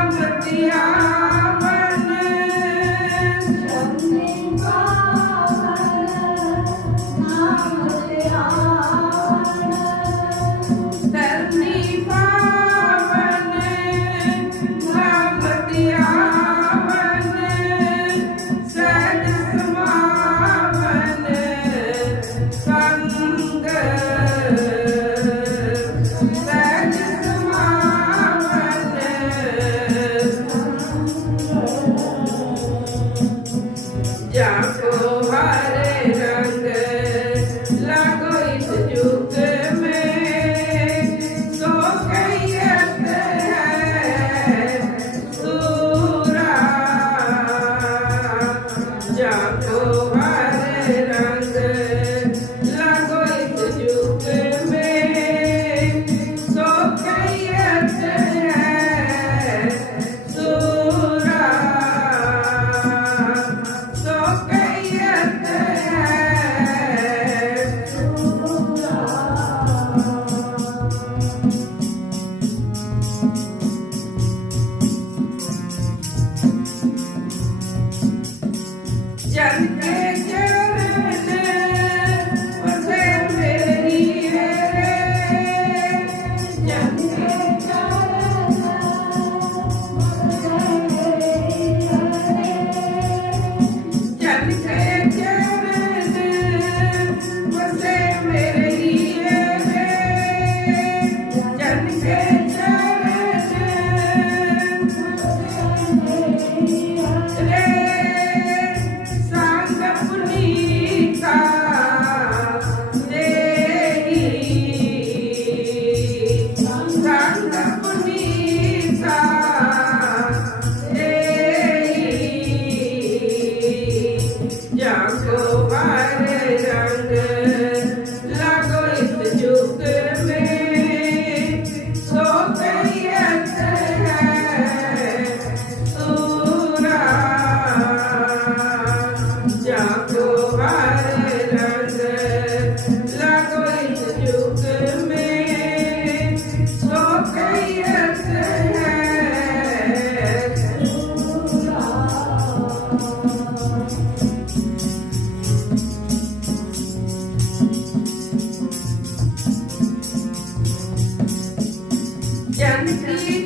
I'm the Diana. Obrigado.